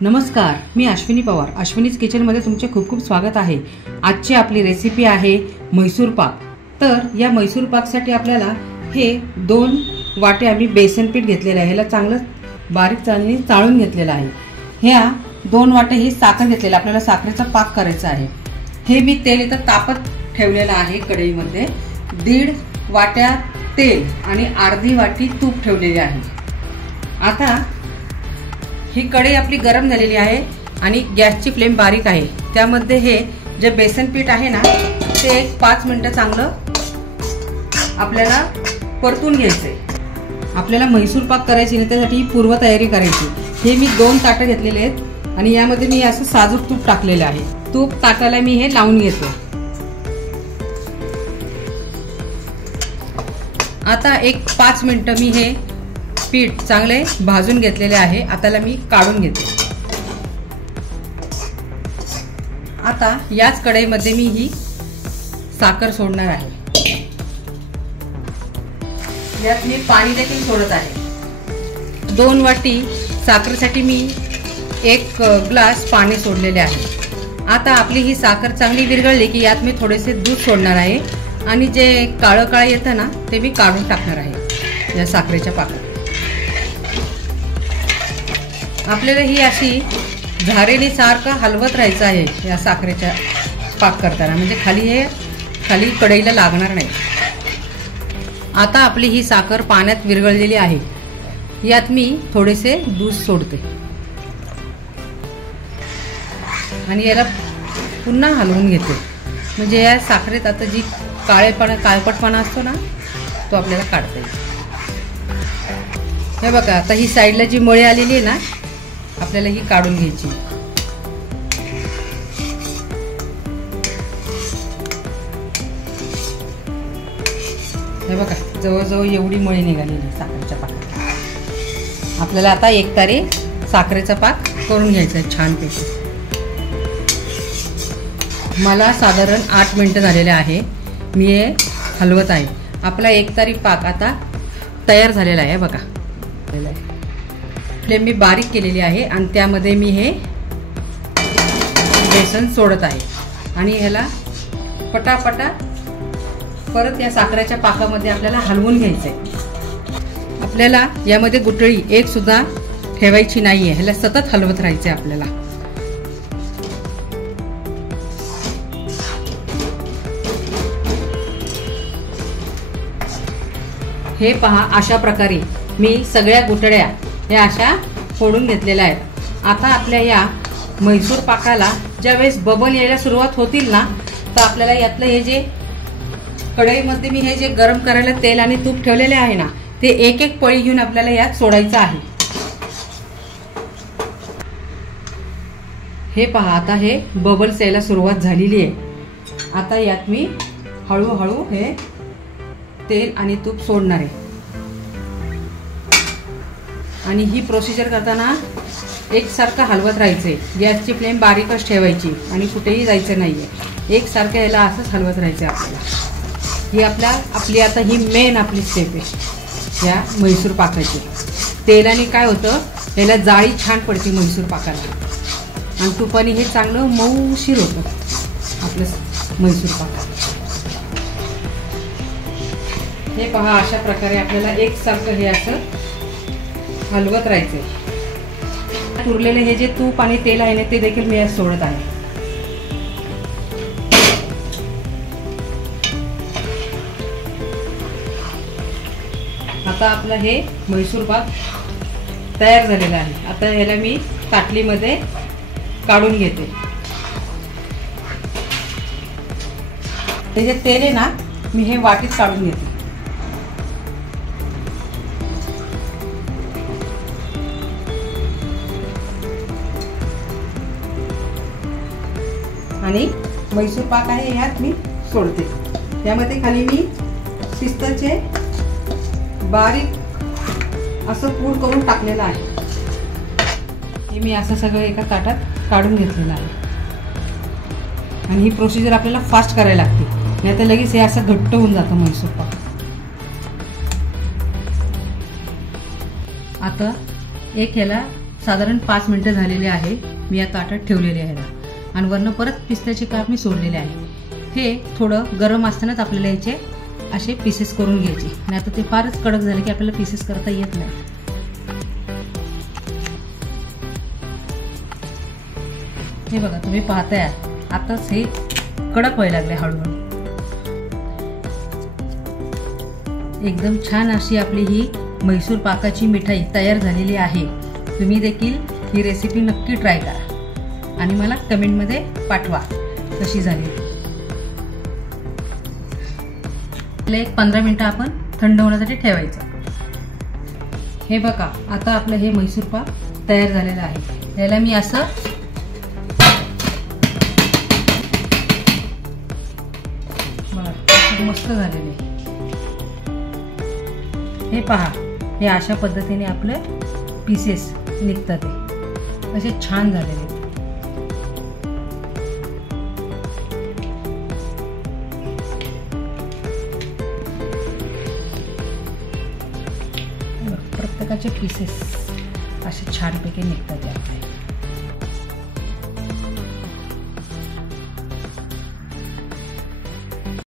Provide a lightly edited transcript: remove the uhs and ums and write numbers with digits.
नमस्कार, मी अश्विनी पवार. अश्विनीज किचनमध्ये तुमचे खूप खूप स्वागत आहे. आजची आपली रेसिपी आहे म्हैसूर पाक. तर या म्हैसूर पाकसाठी आपल्याला हे 2 वाटे आम्ही बेसन पीठ घेतलेले आहे. ह्याला चांगलं बारीक चाळून घेतलेलं आहे. ह्या 2 वाटे ही साखर घेतलेली, आपल्याला साखरेचा पाक करायचा आहे. हे मी तेल इथं तापत ठेवलेलं आहे कढईमध्ये. 1.5 वाट्या तेल आणि अर्धी वाटी तूप ठेवलेली आहे. आता ही कढई आपली गरम झालेली आहे आणि गॅसची फ्लेम बारीक आहे. त्यामध्ये हे जे बेसन पीठ आहे ना ते 5 मिनिटं चांगलं आपल्याला परतून घ्यायचंय. आपल्याला म्हैसूर पाक करायची ना, त्यासाठी पूर्व तयारी करायची. हे मी 2 ताटं घेतलेले आहेत आणि यामध्ये मी असं साजूक तूप टाकलेलं आहे. तूप ताटाला मी हे लावून घेतो. आता एक 5 मिनिटं मी हे पीठ चांगले भाजून घेतलेले आहे. आता मी काढून घेते. आता याच कढईमध्ये मी ही साखर सोडणार आहे. यात मी पाणी देखील सोडत आहे. 2 वाटी साखरेसाठी मी 1 ग्लास पाणी सोडलेले आहे. आता आपली ही साखर चांगली विरघळली की यात मी थोडेसे दूध सोडणार आहे आणि जे काळं काळं येतं ना ते मी काढून टाकणार आहे या साखरेच्या पाकात. आपल्याला ही अशी झारेली सारखं हलवत राहायचं आहे या साखरेच्या पाक करताना, म्हणजे खाली कढईला लागणार नाही. आता आपली ही साखर पाण्यात विरघळलेली आहे. यात मी थोडेसे दूध सोडते आणि याला पुन्हा हलवून घेते. म्हणजे या साखरेत आता जी काळपटपणा असतो ना तो आपल्याला काढता येईल. हे बघा, आता ही साईडला जी मळी आलेली आहे ना आपल्याला ही काढून घ्यायची. हे बघा, जवळजवळ एवढी मळी निघालेली साखरेच्या पाकात. आपल्याला आता एकतारी साखरेचा पाक करून घ्यायचा आहे छानपैकी. मला साधारण 8 मिनिटं झालेले आहे. मी हे हलवत आहे. आपला एकतारी पाक आता तयार झालेला आहे. बघा, फ्लेम मी बारीक केलेली आहे आणि त्यामध्ये मी हे बेसन सोडत आहे आणि ह्याला पटापटा परत या साखरेच्या पाकामध्ये आपल्याला हलवून घ्यायचंय. आपल्याला यामध्ये गुठळी एक सुद्धा ठेवायची नाहीये. ह्याला सतत हलवत राहायचंय आपल्याला. हे पहा, अशा प्रकारे मी सगळ्या गुठळ्या या अशा फोडून घेतलेल्या आहेत. आता आपल्या या म्हैसूर पाकाला ज्यावेळेस बबल यायला सुरुवात होतील ना तर आपल्याला यातलं हे जे कढईमध्ये मी हे जे गरम करायला तेल आणि तूप ठेवलेले आहे ना ते एक पळी घेऊन आपल्याला यात सोडायचं आहे. हे पहा, आता हे बबल्स यायला सुरुवात झालेली आहे. आता यात मी हळूहळू हे तेल आणि तूप सोडणार आहे आणि ही प्रोसिजर करताना एकसारखं हलवत राहायचंय. गॅसची फ्लेम बारीकच ठेवायची आणि कुठेही जायचं नाहीये. एकसारखं याला असंच हलवत राहायचं आपल्याला. ही आपली आता ही मेन आपली स्टेप आहे या म्हैसूर पाकाची. तेलाने काय होतं, याला जाळी छान पडते म्हैसूर पाकाला आणि तुपाने हे चांगलं मऊशीर होतं आपलं म्हैसूर पाक. हे पहा, अशा प्रकारे आपल्याला एकसारखं हे असं हलवत राहायचंय. उरलेले हे जे तूप आणि तेल आहे ना ते देखील मी यात सोडत आहे. आता आपलं हे म्हैसूर पाक तयार झालेलं आहे. आता ह्याला मी ताटलीमध्ये काढून घेते. हे जे तेल आहे ना मी हे वाटीत काढून घेते. आणि म्हैसूर पाक आहे यात मी सोडते. त्यामध्ये खाली मी शिस्तचे बारीक असं पूड करून टाकलेलं आहे. हे मी असं सगळं एका ताटात काढून घेतलेलं आहे. आणि ही प्रोसिजर आपल्याला फास्ट करायला लागते, नाही तर लगेच हे असं घट्ट होऊन जातं म्हैसूर पाक. आता एक ह्याला साधारण 5 मिनिटं झालेली आहे. मी या ताटात ठेवलेले आहे आणि वरनं परत पिस्त्याचे काप मी सोडलेले आहे. हे थोडं गरम असतानाच आपल्याला याचे असे पीसेस करून घ्यायचे, नाही तर ते फारच कडक झाले की आपल्याला पीसेस करता येत नाही. हे बघा, तुम्ही पाहताय आताच हे कडक व्हायला लागले हळूहळू. एकदम छान अशी आपली ही म्हैसूर पाकाची मिठाई तयार झालेली आहे. तुम्ही देखील ही रेसिपी नक्की ट्राय करा आणि मला कमेंटमध्ये पाठवा कशी झाली. एक 15 मिनिटं आपण थंड होण्यासाठी ठेवायचं. हे बघा, आता आपलं हे म्हैसूर पाक तयार झालेलं आहे. याला मी असं मस्त झालेले. हे पहा, हे अशा पद्धतीने आपले पीसेस निघतात, असे छान झालेले. प्रत्येकाचे पीसेस असे छानपैकी निघतात आपले.